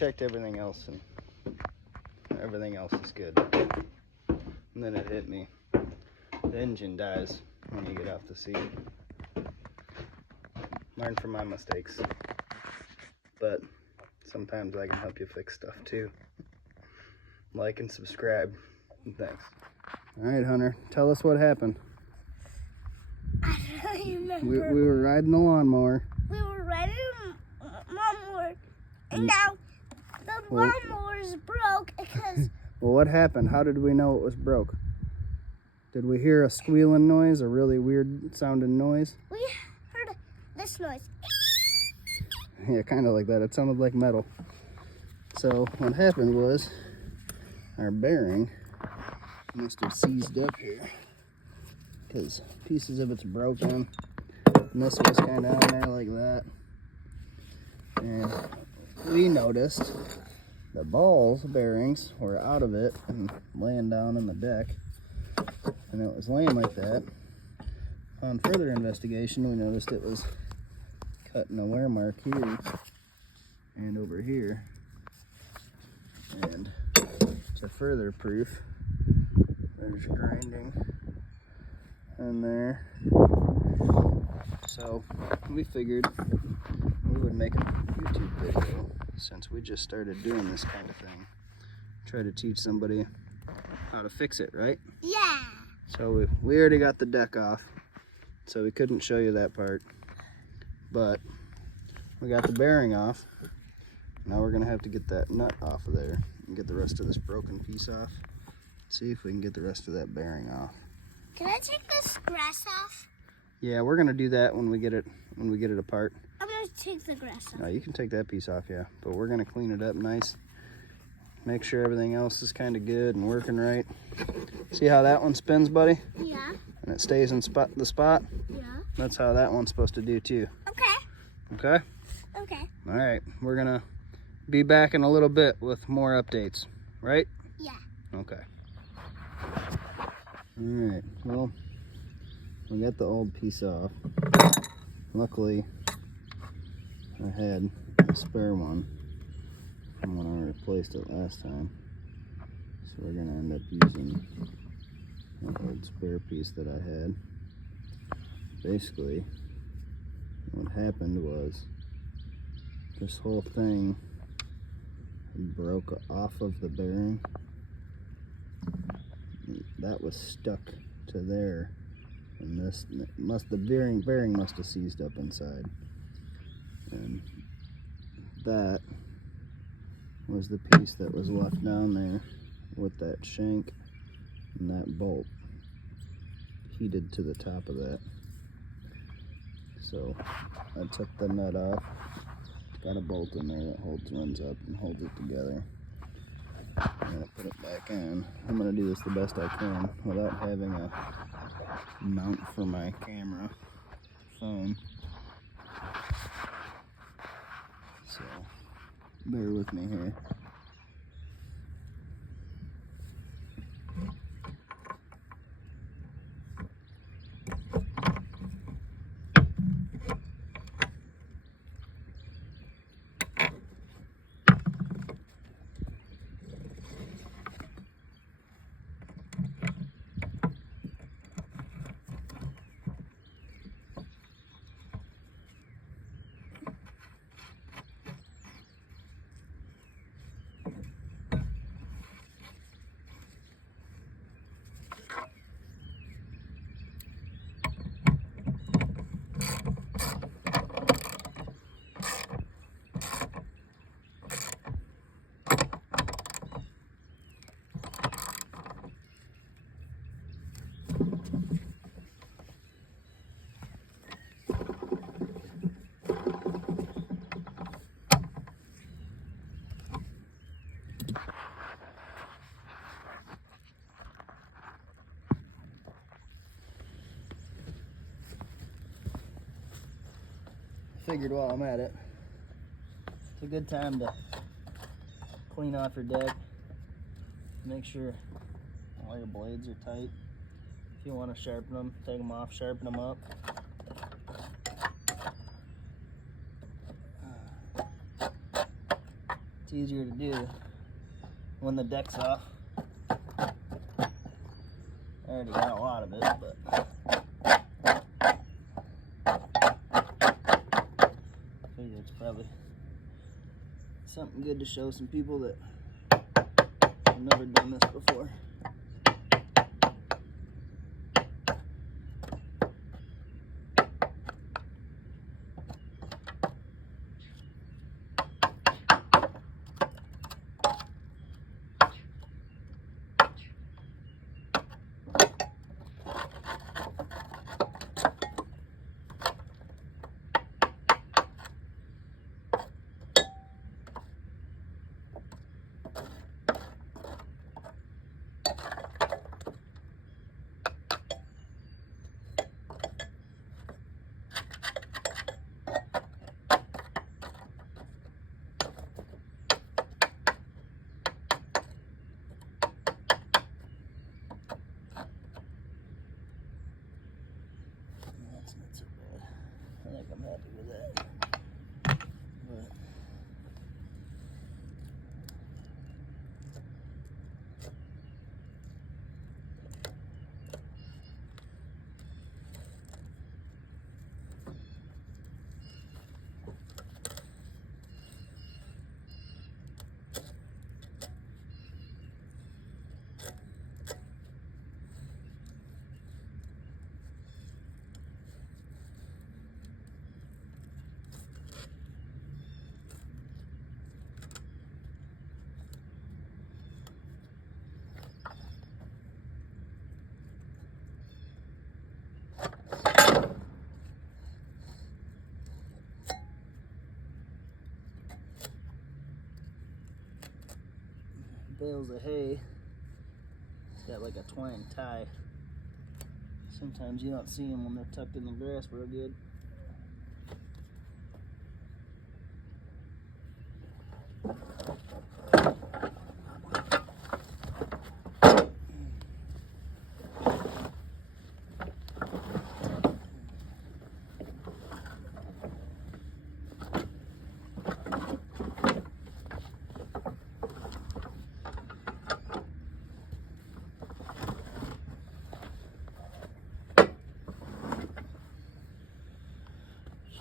checked everything else, and everything else is good. And then it hit me. The engine dies when you get off the seat. Learn from my mistakes. But sometimes I can help you fix stuff too. Like and subscribe. Thanks. Alright, Hunter, tell us what happened. I don't remember. We were riding the lawnmower. We were riding a lawnmower, and now the lawnmower is broke because... Well, what happened? How did we know it was broke? Did we hear a squealing noise, a really weird sounding noise? We heard this noise. Yeah, kind of like that. It sounded like metal. So what happened was our bearing must have seized up here because pieces of it's broken, and this was kind of on there like that. And we noticed the balls bearings were out of it and laying down in the deck, and it was laying like that. On further investigation, we noticed it was cutting a wear mark here and over here. And to further proof, there's grinding in there. So we figured we would make a YouTube video, since we just started doing this kind of thing. Try to teach somebody how to fix it, right? Yeah. So we already got the deck off, so we couldn't show you that part. But we got the bearing off. Now we're gonna have to get that nut off of there and get the rest of this broken piece off. See if we can get the rest of that bearing off. Can I take this grass off? Yeah, we're gonna do that when we get it apart. I'm gonna take the grass off. No, you can take that piece off, yeah. But we're gonna clean it up nice. Make sure everything else is kind of good and working right. See how that one spins, buddy? Yeah. And it stays in the spot? Yeah. That's how that one's supposed to do too. Okay. Okay? Okay. All right, we're gonna be back in a little bit with more updates, right? Yeah. Okay. All right, well, we got the old piece off. Luckily, I had a spare one from when I replaced it last time. So we're gonna end up using an old spare piece that I had. Basically, what happened was this whole thing broke off of the bearing. That was stuck to there, and the bearing must have seized up inside, and that was the piece that was left down there with that shank and that bolt heated to the top of that. So I took the nut off, got a bolt in there that runs up and holds it together. I'm gonna put it back in. I'm gonna do this the best I can without having a mount for my camera phone. So bear with me here. Figured while I'm at it, it's a good time to clean off your deck. Make sure all your blades are tight. If you want to sharpen them, take them off, sharpen them up. It's easier to do when the deck's off. I already got a lot of it, but I figure it's probably something good to show some people that have never done this before. That's not so bad. I think I'm happy with that. But bales of hay, it's got like a twine tie. Sometimes you don't see them when they're tucked in the grass real good.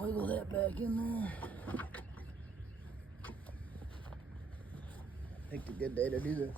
Wiggle that back in there. Picked a good day to do this.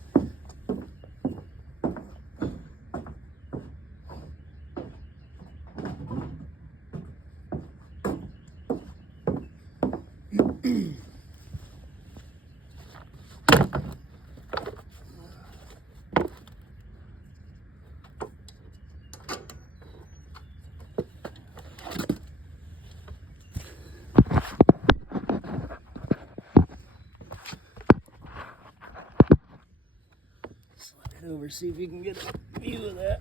Slide it over, see if you can get a view of that.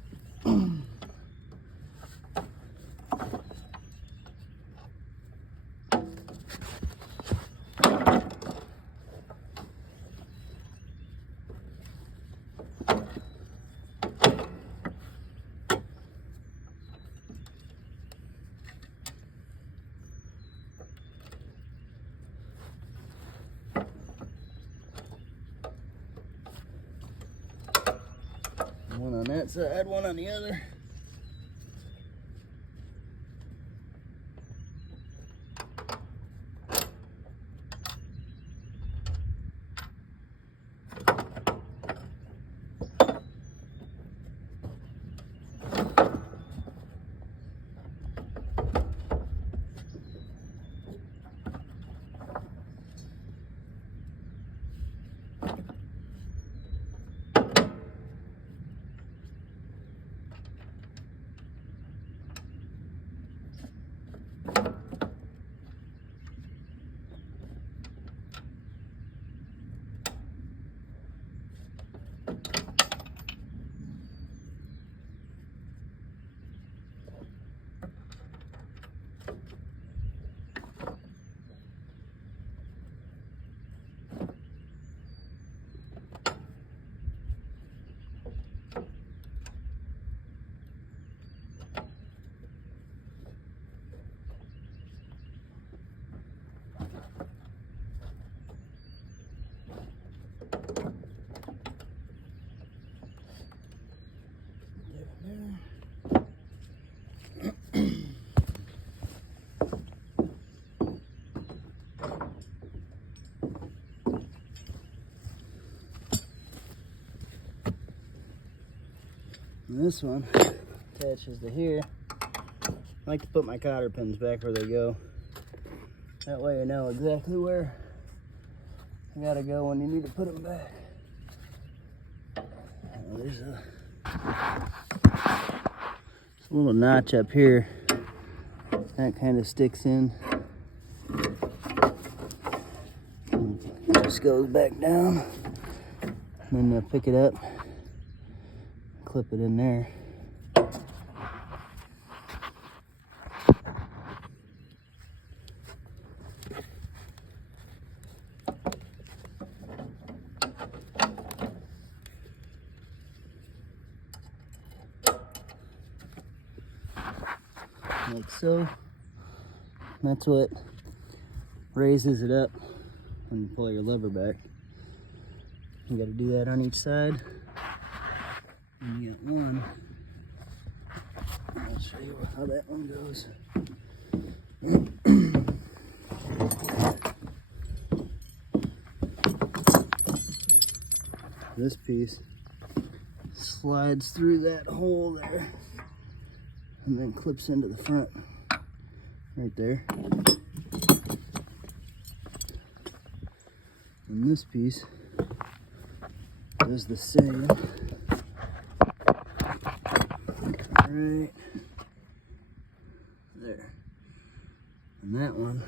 One on that side, one on the other. And this one attaches to here. I like to put my cotter pins back where they go. That way you know exactly where you gotta go when you need to put them back. There's a little notch up here that kind of sticks in. Just goes back down, and then they'll pick it up, clip it in there. Like so. That's what raises it up when you pull your lever back. You got to do that on each side. And you get one. I'll show you how that one goes. This piece slides through that hole there and then clips into the front right there. And this piece does the same right there. And that one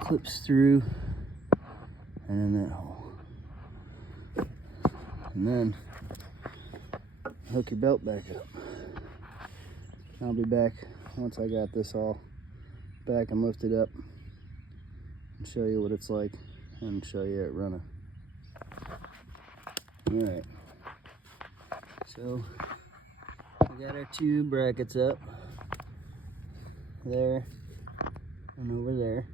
clips through and in that hole. And then hook your belt back up. I'll be back once I got this all back and lifted up and show you what it's like and show you it running. Alright, so we got our two brackets up there and over there.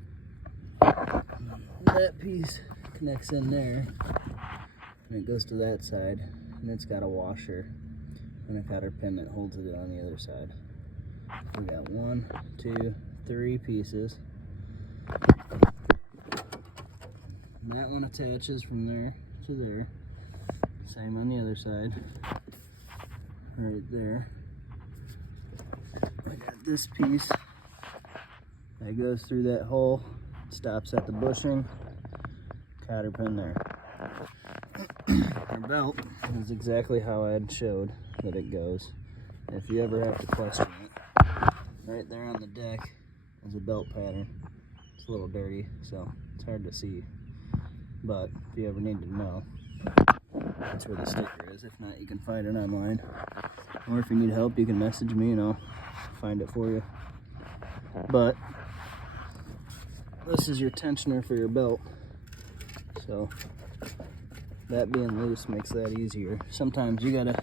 That piece connects in there and it goes to that side, and it's got a washer and a cotter pin that holds it on the other side. We got 1, 2, 3 pieces. And that one attaches from there to there. Same on the other side. Right there. I got this piece that goes through that hole, stops at the bushing, cotter pin there. Our belt is exactly how I had showed that it goes. If you ever have to question it, right there on the deck is a belt pattern. It's a little dirty, so it's hard to see. But if you ever need to know, that's where the sticker is. If not, you can find it online. Or if you need help, you can message me and I'll find it for you. But this is your tensioner for your belt. So that being loose makes that easier. Sometimes you gotta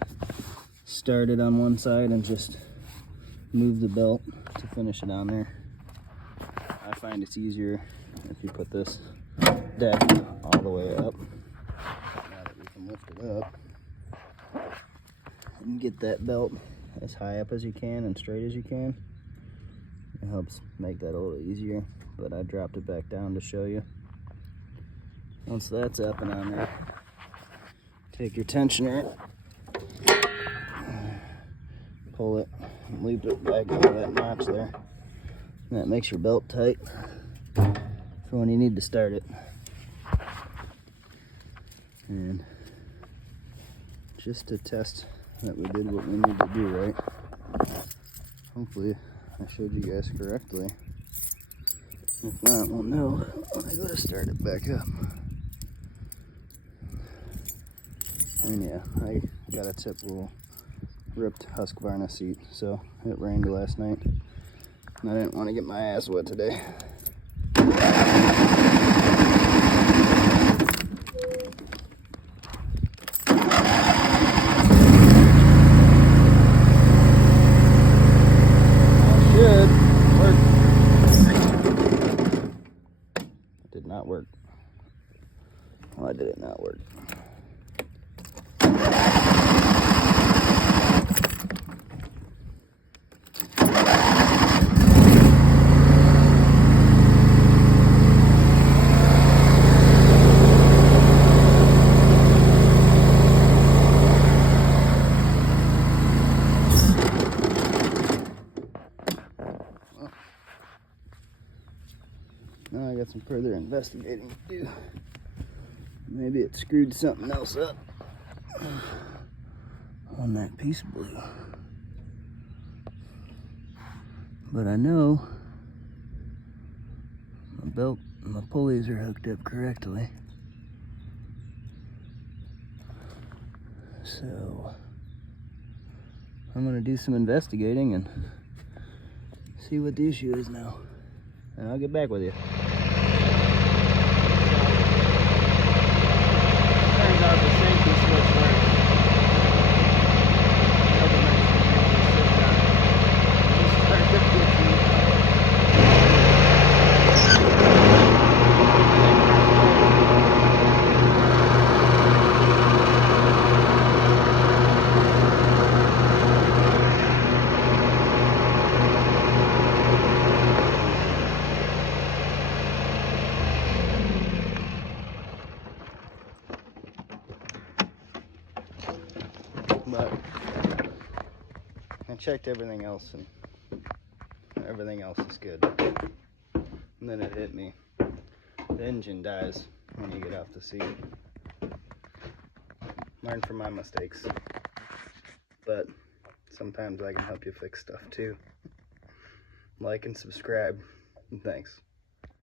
start it on one side and just move the belt to finish it on there. I find it's easier if you put this deck all the way up. Now that we can lift it up and get that belt as high up as you can and straight as you can, it helps make that a little easier. But I dropped it back down to show you. Once that's up and on there, take your tensioner, pull it, and leave it back over that notch there. And that makes your belt tight for when you need to start it. And just to test that we did what we need to do right. Hopefully I showed you guys correctly. If not, we'll know when I go to start it back up. And yeah, I got a typical ripped Husqvarna seat, so it rained last night and I didn't want to get my ass wet today. Should work. It did not work. Why did it not work? further investigating to do. Maybe it screwed something else up on that piece of blue. But I know my belt and my pulleys are hooked up correctly. So I'm gonna do some investigating and see what the issue is now. And I'll get back with you. Turns out the safety switch works. But I checked everything else and everything else is good. And then it hit me. The engine dies when you get off the seat. Learn from my mistakes. But sometimes I can help you fix stuff too. Like and subscribe. Thanks.